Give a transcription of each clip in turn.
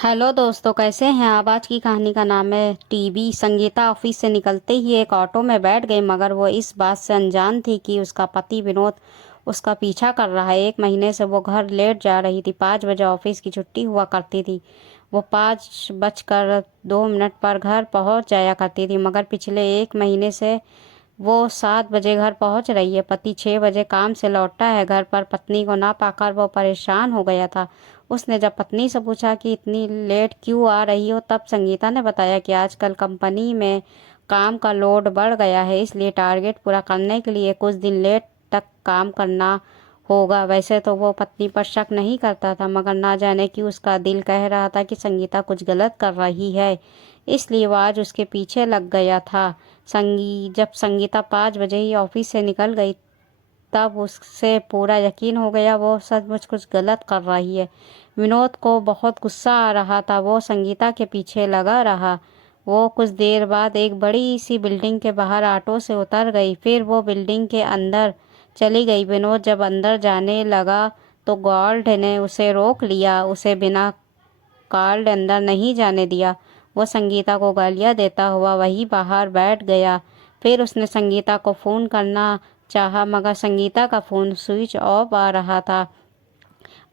Hello दोस्तों, कैसे हैं आप। आज की कहानी का नाम है टीवी। संगीता ऑफिस से निकलते ही एक ऑटो में बैठ गई, मगर वो इस बात से अनजान थी कि उसका पति विनोद उसका पीछा कर रहा है। 1 महीने से वो घर लेट जा रही थी। 5 बजे ऑफिस की छुट्टी हुआ करती थी। वो 5 बजकर 2 मिनट पर घर पहुंच जाया करती थी, मगर पिछले 1 महीने से वो 7 बजे घर पहुंच रही है। पति 6 बजे काम से लौटा है घर पर। पत्नी को ना पाकर वो परेशान हो गया था। उसने जब पत्नी से पूछा कि इतनी लेट क्यों आ रही हो, तब संगीता ने बताया कि आजकल कंपनी में काम का लोड बढ़ गया है, इसलिए टारगेट पूरा करने के लिए कुछ दिन लेट तक काम करना होगा। वैसे तो वो पत्नी पर शक नहीं करता था, मगर ना जाने कि उसका दिल कह रहा था कि संगीता कुछ गलत कर रही है, इसलिए वो आज उसके पीछे लग गया था। जब संगीता 5 बजे ही ऑफिस से निकल गई, तब उससे पूरा यकीन हो गया वो सचमुच कुछ गलत कर रही है। विनोद को बहुत गुस्सा आ रहा था। वो संगीता के पीछे लगा रहा। वो कुछ देर बाद एक बड़ी सी बिल्डिंग के बाहर ऑटो से उतर गई। फिर वो बिल्डिंग के अंदर चली गई। विनोद जब अंदर जाने लगा तो गार्ड ने उसे रोक लिया। उसे बिना कार्ड अंदर नहीं जाने दिया। वो संगीता को गालियां देता हुआ वहीं बाहर बैठ गया। फिर उसने संगीता को फ़ोन करना चाहा, मगर संगीता का फ़ोन स्विच ऑफ आ रहा था।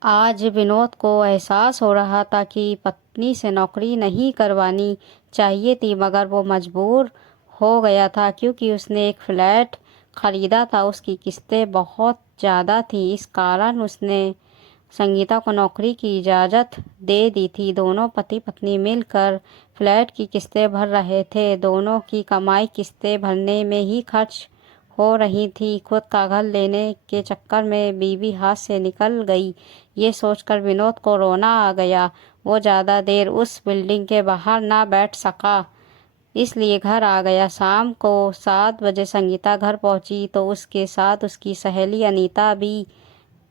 आज विनोद को एहसास हो रहा था कि पत्नी से नौकरी नहीं करवानी चाहिए थी, मगर वो मजबूर हो गया था क्योंकि उसने एक फ्लैट खरीदा था। उसकी किस्तें बहुत ज़्यादा थी, इस कारण उसने संगीता को नौकरी की इजाज़त दे दी थी। दोनों पति पत्नी मिलकर फ्लैट की किस्तें भर रहे थे। दोनों की कमाई किस्तें भरने में ही खर्च हो रही थी। खुद का घर लेने के चक्कर में बीवी हाथ से निकल गई। ये सोचकर विनोद को रोना आ गया। वो ज़्यादा देर उस बिल्डिंग के बाहर ना बैठ सका, इसलिए घर आ गया। शाम को 7 बजे संगीता घर पहुंची तो उसके साथ उसकी सहेली अनीता भी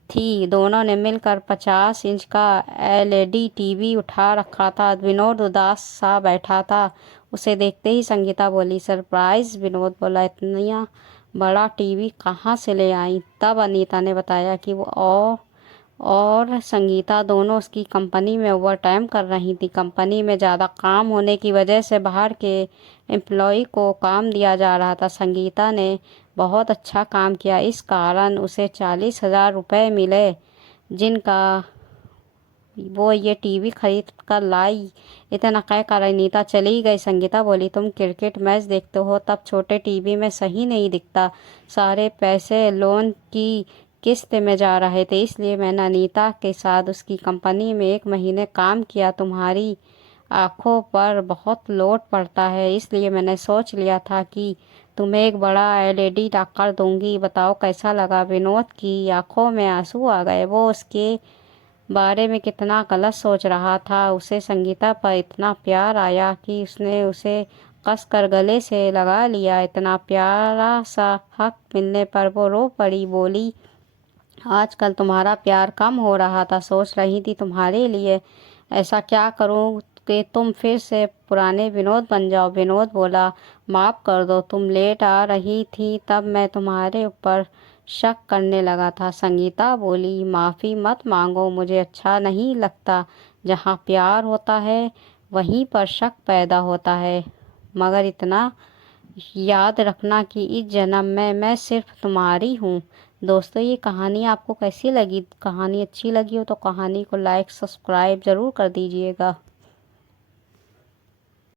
थी। दोनों ने मिलकर 50 इंच का एलईडी टीवी उठा रखा था। विनोद उदास सा बैठा था। उसे देखते ही संगीता बोली, सरप्राइज। विनोद बोला, इतना बड़ा टीवी कहाँ से ले आई। तब अनीता ने बताया कि वो और संगीता दोनों उसकी कंपनी में ओवर टाइम कर रही थी। कंपनी में ज़्यादा काम होने की वजह से बाहर के एम्प्लॉय को काम दिया जा रहा था। संगीता ने बहुत अच्छा काम किया, इस कारण उसे 40,000 रुपये मिले, जिनका वो ये टीवी खरीद कर लाई। इतना कहकर अनीता चली गई। संगीता बोली, तुम क्रिकेट मैच देखते हो तब छोटे टीवी में सही नहीं दिखता। सारे पैसे लोन की किस्त में जा रहे थे, इसलिए मैंने अनीता के साथ उसकी कंपनी में 1 महीने काम किया। तुम्हारी आंखों पर बहुत लोड पड़ता है, इसलिए मैंने सोच लिया था कि तुम्हें एक बड़ा एलईडी ला कर दूंगी। बताओ कैसा लगा। विनोद की आंखों में आंसू आ गए। वो उसके बारे में कितना गलत सोच रहा था। उसे संगीता पर इतना प्यार आया कि उसने उसे कसकर गले से लगा लिया। इतना प्यारा सा हक मिलने पर वो रो पड़ी। बोली, आजकल तुम्हारा प्यार कम हो रहा था। सोच रही थी तुम्हारे लिए ऐसा क्या करूं कि तुम फिर से पुराने विनोद बन जाओ। विनोद बोला, माफ़ कर दो, तुम लेट आ रही थी तब मैं तुम्हारे ऊपर शक करने लगा था। संगीता बोली, माफ़ी मत मांगो, मुझे अच्छा नहीं लगता। जहाँ प्यार होता है वहीं पर शक पैदा होता है, मगर इतना याद रखना कि इस जन्म में मैं सिर्फ तुम्हारी हूँ। दोस्तों, ये कहानी आपको कैसी लगी। कहानी अच्छी लगी हो तो कहानी को लाइक सब्सक्राइब ज़रूर कर दीजिएगा।